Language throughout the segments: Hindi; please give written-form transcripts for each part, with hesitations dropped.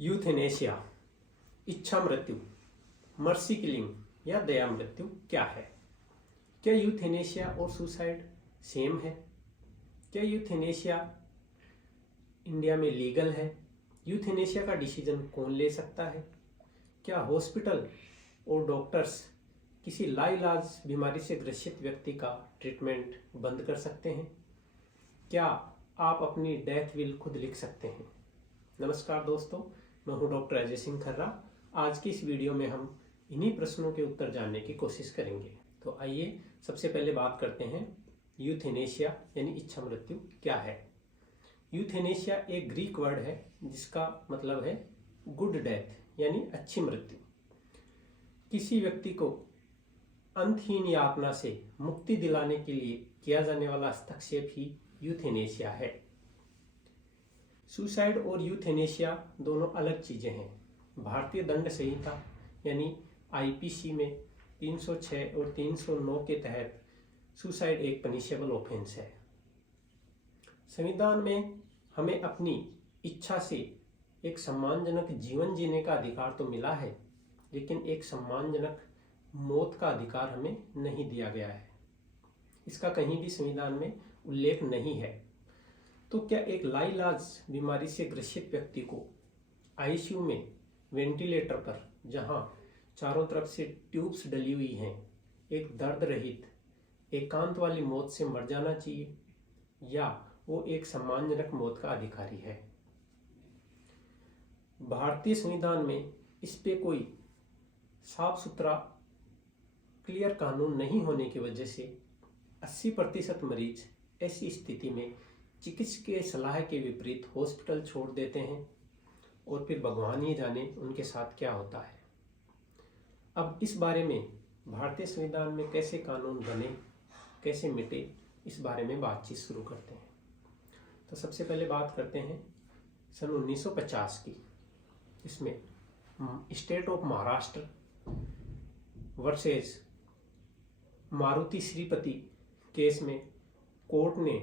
यूथेनेशिया, इच्छा मृत्यु, मर्सी किलिंग या दया मृत्यु क्या है? क्या यूथेनेशिया और सुसाइड सेम है? क्या यूथेनेशिया इंडिया में लीगल है? यूथेनेशिया का डिसीजन कौन ले सकता है? क्या हॉस्पिटल और डॉक्टर्स किसी लाइलाज बीमारी से ग्रसित व्यक्ति का ट्रीटमेंट बंद कर सकते हैं? क्या आप अपनी डेथ विल खुद लिख सकते हैं? नमस्कार दोस्तों, मैं हूं डॉक्टर अजय सिंह खर्रा। आज की इस वीडियो में हम इन्हीं प्रश्नों के उत्तर जानने की कोशिश करेंगे। तो आइए सबसे पहले बात करते हैं यूथेनेशिया यानी इच्छा मृत्यु क्या है। यूथेनेशिया एक ग्रीक वर्ड है जिसका मतलब है गुड डेथ यानी अच्छी मृत्यु। किसी व्यक्ति को अंतहीन यातना से मुक्ति दिलाने के लिए किया जाने वाला हस्तक्षेप ही यूथेनेशिया है। सुसाइड और यूथेनेशिया दोनों अलग चीजें हैं। भारतीय दंड संहिता यानी आईपीसी में 306 और 309 के तहत सुसाइड एक पनिशेबल ऑफेंस है। संविधान में हमें अपनी इच्छा से एक सम्मानजनक जीवन जीने का अधिकार तो मिला है, लेकिन एक सम्मानजनक मौत का अधिकार हमें नहीं दिया गया है। इसका कहीं भी संविधान में उल्लेख नहीं है। तो क्या एक लाइलाज बीमारी से ग्रसित व्यक्ति को आईसीयू में वेंटिलेटर पर, जहां चारों तरफ से ट्यूब्स डली हुई हैं, एक दर्द रहित एकांत वाली मौत से मर जाना चाहिए, या वो एक सम्मानजनक मौत का अधिकारी है? भारतीय संविधान में इस पे कोई साफ सुथरा क्लियर कानून नहीं होने की वजह से 80% मरीज ऐसी स्थिति में चिकित्सकीय सलाह के विपरीत हॉस्पिटल छोड़ देते हैं और फिर भगवान ही जाने उनके साथ क्या होता है। अब इस बारे में भारतीय संविधान में कैसे कानून बने, कैसे मिटे, इस बारे में बातचीत शुरू करते हैं। तो सबसे पहले बात करते हैं सन 1950 की। इसमें state of Maharashtra versus Maruti Shripati case में कोर्ट ने,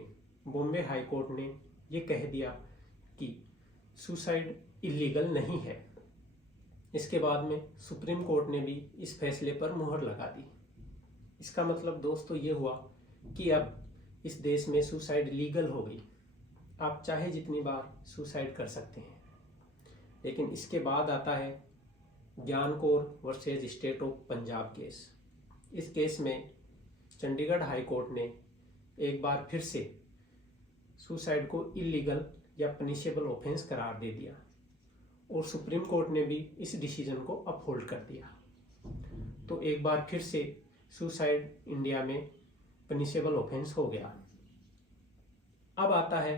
बॉम्बे हाई कोर्ट ने ये कह दिया कि सुसाइड इलीगल नहीं है। इसके बाद में सुप्रीम कोर्ट ने भी इस फैसले पर मुहर लगा दी। इसका मतलब दोस्तों ये हुआ कि अब इस देश में सुसाइड लीगल हो गई। आप चाहे जितनी बार सुसाइड कर सकते हैं। लेकिन इसके बाद आता है ज्ञान Kaur versus state of Punjab case. इस केस में चंडीगढ़ हाई कोर्ट ने एक बार फिर से सुसाइड को इलीगल या पनिशेबल ऑफेंस करार दे दिया और सुप्रीम कोर्ट ने भी इस डिसीजन को अपहोल्ड कर दिया। तो एक बार फिर से सुसाइड इंडिया में पनिशेबल ऑफेंस हो गया। अब आता है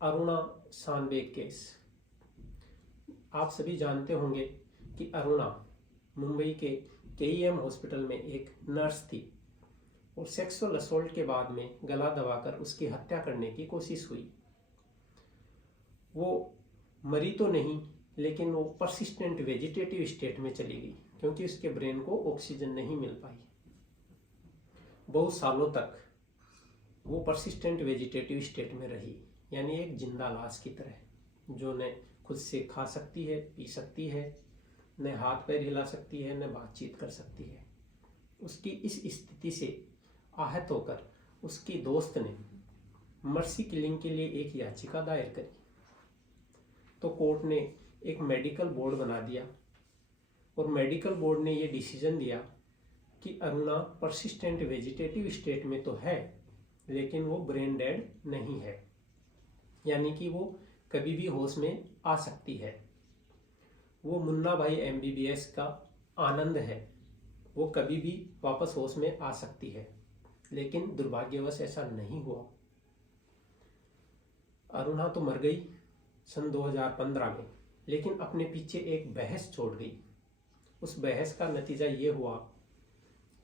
अरुणा सानबेग केस। आप सभी जानते होंगे कि अरुणा मुंबई के केईएम हॉस्पिटल में एक नर्स थी और सेक्सुअल असोल्ट के बाद में गला दबाकर उसकी हत्या करने की कोशिश हुई। वो मरी तो नहीं, लेकिन वो परसिस्टेंट वेजिटेटिव स्टेट में चली गई क्योंकि उसके ब्रेन को ऑक्सीजन नहीं मिल पाई। बहुत सालों तक वो परसिस्टेंट वेजिटेटिव स्टेट में रही, यानी एक जिंदा लाश की तरह, जो न खुद से खा सकती है, पी सकती है, न हाथ पैर हिला सकती है, न बातचीत कर सकती है। उसकी इस स्थिति से आहत होकर उसकी दोस्त ने मर्सी किलिंग के लिए एक याचिका दायर करी। तो कोर्ट ने एक मेडिकल बोर्ड बना दिया और मेडिकल बोर्ड ने ये डिसीजन दिया कि अरुणा परसिस्टेंट वेजिटेटिव स्टेट में तो है, लेकिन वो ब्रेन डेड नहीं है, यानी कि वो कभी भी होश में आ सकती है। वो मुन्ना भाई MBBS का आनंद है, वो कभी भी वापस होश में आ सकती है। लेकिन दुर्भाग्यवश ऐसा नहीं हुआ। अरुणा तो मर गई सन 2015 में, लेकिन अपने पीछे एक बहस छोड़ गई। उस बहस का नतीजा ये हुआ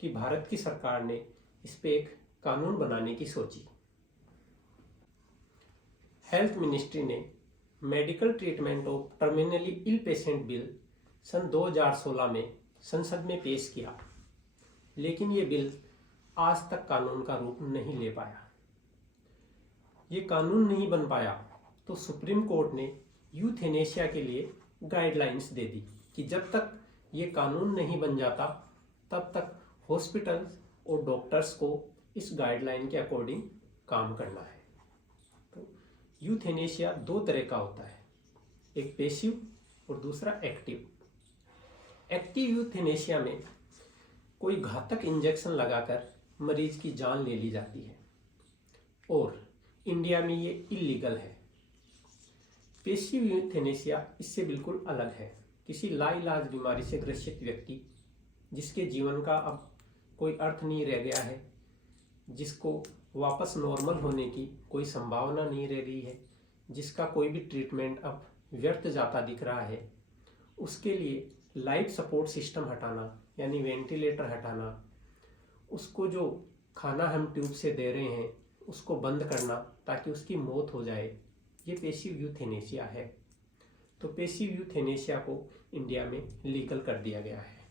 कि भारत की सरकार ने इस पे एक कानून बनाने की सोची। हेल्थ मिनिस्ट्री ने medical treatment of terminally ill patient bill सन 2016 में संसद में पेश किया, लेकिन ये बिल आज तक कानून का रूप नहीं ले पाया। ये कानून नहीं बन पाया तो सुप्रीम कोर्ट ने यूथेनेशिया के लिए गाइडलाइंस दे दी कि जब तक ये कानून नहीं बन जाता तब तक हॉस्पिटल और डॉक्टर्स को इस गाइडलाइन के अकॉर्डिंग काम करना है। तो यूथेनेशिया दो तरह का होता है, एक पैसिव और दूसरा एक्टिव। एक्टिव यूथेनेशिया में कोई घातक इंजेक्शन लगाकर मरीज की जान ले ली जाती है और इंडिया में ये इलीगल है। पैसिव यूथेनेशिया इससे बिल्कुल अलग है। किसी लाइलाज बीमारी से ग्रसित व्यक्ति जिसके जीवन का अब कोई अर्थ नहीं रह गया है, जिसको वापस नॉर्मल होने की कोई संभावना नहीं रह गई है, जिसका कोई भी ट्रीटमेंट अब व्यर्थ जाता दिख रहा है, उसके लिए लाइफ सपोर्ट सिस्टम हटाना यानी वेंटिलेटर हटाना, उसको जो खाना हम ट्यूब से दे रहे हैं उसको बंद करना ताकि उसकी मौत हो जाए, ये पैसिव यूथेनेशिया है। तो पैसिव यूथेनेशिया को इंडिया में लीगल कर दिया गया है।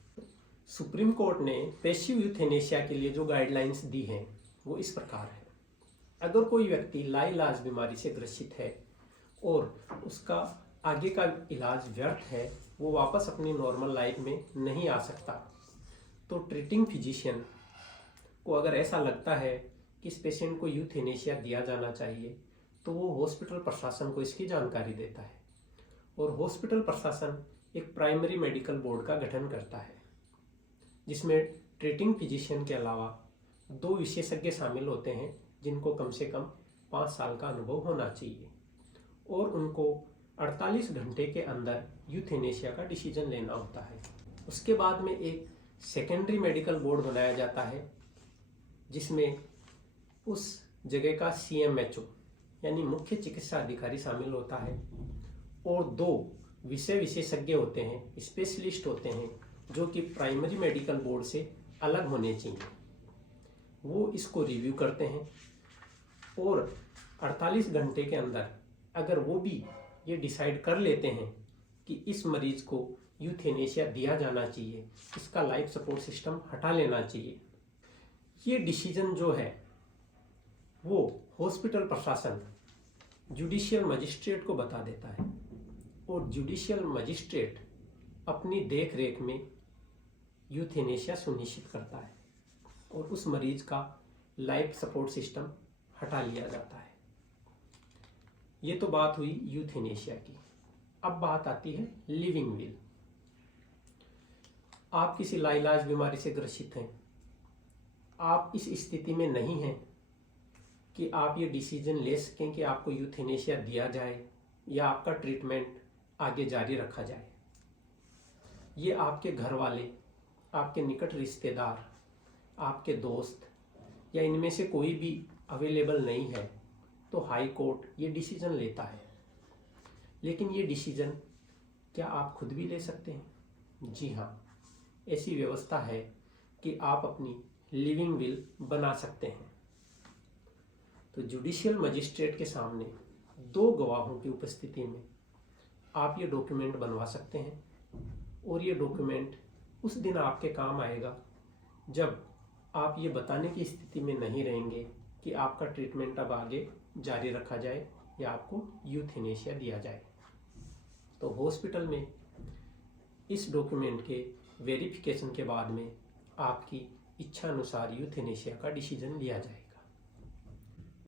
सुप्रीम कोर्ट ने पैसिव यूथेनेशिया के लिए जो गाइडलाइंस दी हैं वो इस प्रकार है। अगर कोई व्यक्ति लाइलाज बीमारी से ग्रसित है और उसका आगे का इलाज व्यर्थ है, वो वापस अपनी नॉर्मल लाइफ में नहीं आ सकता, तो ट्रीटिंग फिजिशियन को अगर ऐसा लगता है कि इस पेशेंट को यूथेनेशिया दिया जाना चाहिए तो वो हॉस्पिटल प्रशासन को इसकी जानकारी देता है और हॉस्पिटल प्रशासन एक प्राइमरी मेडिकल बोर्ड का गठन करता है जिसमें ट्रीटिंग फिजिशियन के अलावा 2 विशेषज्ञ शामिल होते हैं जिनको कम से कम 5 साल का अनुभव होना चाहिए और उनको 48 घंटे के अंदर यूथेनेशिया का डिसीजन लेना होता है। उसके बाद में एक सेकेंडरी मेडिकल बोर्ड बनाया जाता है जिसमें उस जगह का CMHO यानी मुख्य चिकित्सा अधिकारी शामिल होता है और 2 विषय विशेषज्ञ होते हैं, स्पेशलिस्ट होते हैं जो कि प्राइमरी मेडिकल बोर्ड से अलग होने चाहिए। वो इसको रिव्यू करते हैं और 48 घंटे के अंदर अगर वो भी ये डिसाइड कर लेते हैं कि इस मरीज को यूथेनेशिया दिया जाना चाहिए, इसका लाइफ सपोर्ट सिस्टम हटा लेना चाहिए, ये डिसीजन जो है वो हॉस्पिटल प्रशासन जुडिशियल मजिस्ट्रेट को बता देता है और जुडिशियल मजिस्ट्रेट अपनी देख रेख में यूथेनेशिया सुनिश्चित करता है और उस मरीज का लाइफ सपोर्ट सिस्टम हटा लिया जाता है। ये तो बात हुई यूथेनेशिया की। अब बात आती है लिविंग विल। आप किसी लाइलाज बीमारी से ग्रसित हैं, आप इस स्थिति में नहीं हैं कि आप ये डिसीजन ले सकें कि आपको यूथेनेशिया दिया जाए या आपका ट्रीटमेंट आगे जारी रखा जाए। ये आपके घर वाले, आपके निकट रिश्तेदार, आपके दोस्त या इनमें से कोई भी अवेलेबल नहीं है तो हाई कोर्ट ये डिसीजन लेता है। लेकिन ये डिसीजन क्या आप खुद भी ले सकते हैं? जी हाँ, ऐसी व्यवस्था है कि आप अपनी लिविंग विल बना सकते हैं। तो जुडिशियल मजिस्ट्रेट के सामने 2 गवाहों की उपस्थिति में आप ये डॉक्यूमेंट बनवा सकते हैं और ये डॉक्यूमेंट उस दिन आपके काम आएगा जब आप ये बताने की स्थिति में नहीं रहेंगे कि आपका ट्रीटमेंट अब आगे जारी रखा जाए या आपको यूथेनेशिया दिया जाए। तो हॉस्पिटल में इस डॉक्यूमेंट के वेरिफिकेशन के बाद में आपकी इच्छा अनुसार यूथेनेशिया का डिसीजन लिया जाए।